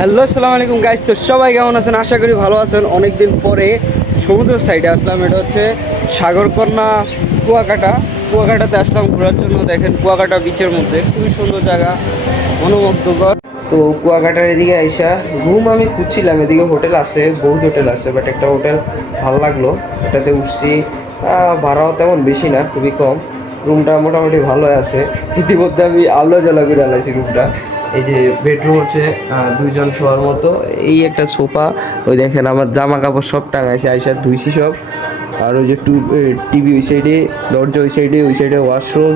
Hello আসসালামু আলাইকুম guys. তো সবাই কেমন আছেন? আশা করি ভালো আছেন। অনেকদিন পরে সমুদ্রের সাইডে আসলাম। এটা হচ্ছে সাগরকন্যা কুয়াকাটাতে আসলাম ঘোরার জন্য। দেখেন কুয়াকাটা বিচের মধ্যে খুবই সুন্দর জায়গা, মনোমুগ্ধকর। তো কুয়াকাটার এদিকে আইসা রুম আমি খুঁজছিলাম, এদিকে হোটেল আছে, বহুত হোটেল আছে, বাট একটা হোটেল ভালো লাগলো, এটাতে উঠছি। ভাড়াও তেমন বেশি না, খুবই কম। রুমটা মোটামুটি ভালো আছে। ইতিমধ্যে আমি আলো জ্বালা করে আলাইছি রুমটা। এই যে বেডরুম হচ্ছে দুইজন শোয়ার মতো, এই একটা সোফা, ওই দেখেন আমার জামা কাপড় সব টাঙাইছে, আইসা ধুইছি সব। আর ওই যে টিভি ওই সাইডে, দরজা ওই সাইডে ওয়াশরুম,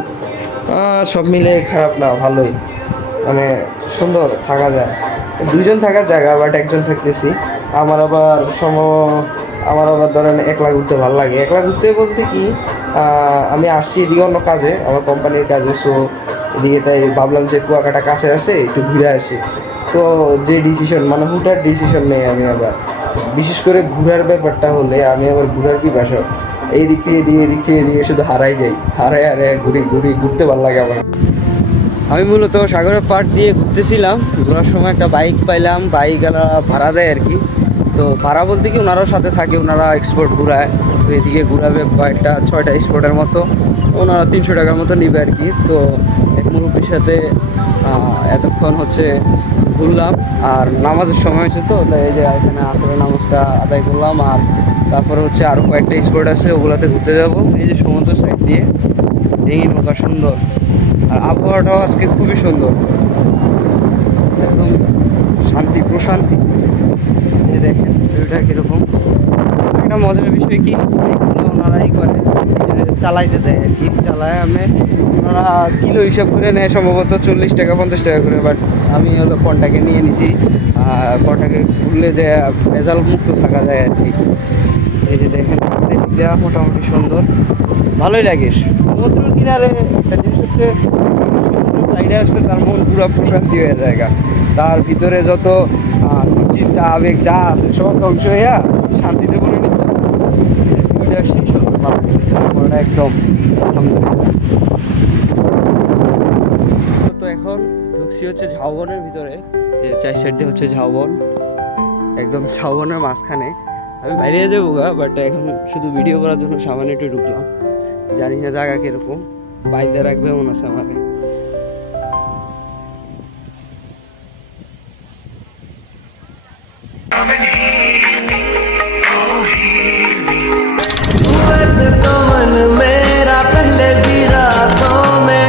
সব মিলে খারাপ না, ভালোই, মানে সুন্দর থাকা যায়। দুইজন থাকার জায়গা, বাট একজন থাকতেছি। আমার আবার সম আমার আবার ধরেন একলা ঘুরতে ভালো লাগে। একলা ঘুরতে বলতে কি, আমি আসছি এদিকে অন্য কাজে, আমার কোম্পানির কাজে। সো এদিকে তাই ভাবলাম যে কুয়াকাটা কাছে আছে, একটু ঘুরে আসি। তো যে ডিসিশন, মানে হুটার ডিসিশন নেই আমি আবার। বিশেষ করে ঘোরার ব্যাপারটা হলে আমি আবার ঘোরার কি বাসক, এই দিক থেকে এদিকে শুধু হারাই যাই, হারায় ঘুরতে ভালো লাগে আমার। আমি মূলত সাগরের পাড় দিয়ে ঘুরতেছিলাম, ঘোরার সময় একটা বাইক পাইলাম, বাইক ভাড়া দেয় আর কি। তো ভাড়া বলতে কি, ওনারাও সাথে থাকে, ওনারা এক্সপোর্ট ঘুরায়। তো এদিকে ঘুরাবে কয়েকটা 6টা এক্সপোর্টের মতো, ওনারা 300 টাকার মতো নিবে আর কি। তো এক মুরব্বীর সাথে এতক্ষণ হচ্ছে ঘুরলাম। আর নামাজের সময় হয়েছে, তো তাই এই যে এখানে আসলে নামাজটা আদায় করলাম। আর তারপরে হচ্ছে আরও কয়েকটা স্পট আছে, ওগুলোতে ঘুরতে যাবো। এই যে সমুদ্র সাইড দিয়ে এই নৌকা সুন্দর, আর আবহাওয়াটাও আজকে খুবই সুন্দর, একদম শান্তি প্রশান্তি। এই দেখেন ভিউটা কীরকম। একটা মজার বিষয় কি, এগুলো ওনারাই করে, চালাইতে দেয় আর কি, চালায় আমি, ওনারা কিলো হিসাব করে নেয় সম্ভবত 40 টাকা 50 টাকা করে। বাট আমি হলো কন্টাকে নিয়ে নিছি, কন্টাকে ঘুরলে যে ভেজাল মুক্ত থাকা যায় আর কি। এই যে দেখেন এদিকটা মোটামুটি সুন্দর, ভালোই লাগে। সমুদ্রের কিনারে একটা জিনিস হচ্ছে, সমুদ্রের সাইডে আসলে তার মন পুরো প্রশান্তি হয়ে যায়। তার ভিতরে যত দুশ্চিন্তা আবেগ যা আছে সব ধ্বংস হইয়া শান্তিতে বলে নিতে সেই সব ভালো লাগছে আমার একদম, আলহামদুলিল্লাহ। তো এখন ঢুকছি হচ্ছে ঝাউবনের ভিতরে, চার সাইড দিয়ে হচ্ছে ঝাউবন, একদম ঝাউবনের মাঝখানে। আমি বাইরে যাবো গা, বাট এখন শুধু ভিডিও করার জন্য সামান্য একটু ঢুকলাম। জানি না জায়গা কিরকম, বাইরে রাখবে এমন আছে আমাকে। वैसे तो मन मेरा पहले भी रातों में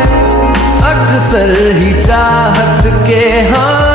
अक्सर ही चाहत के हाँ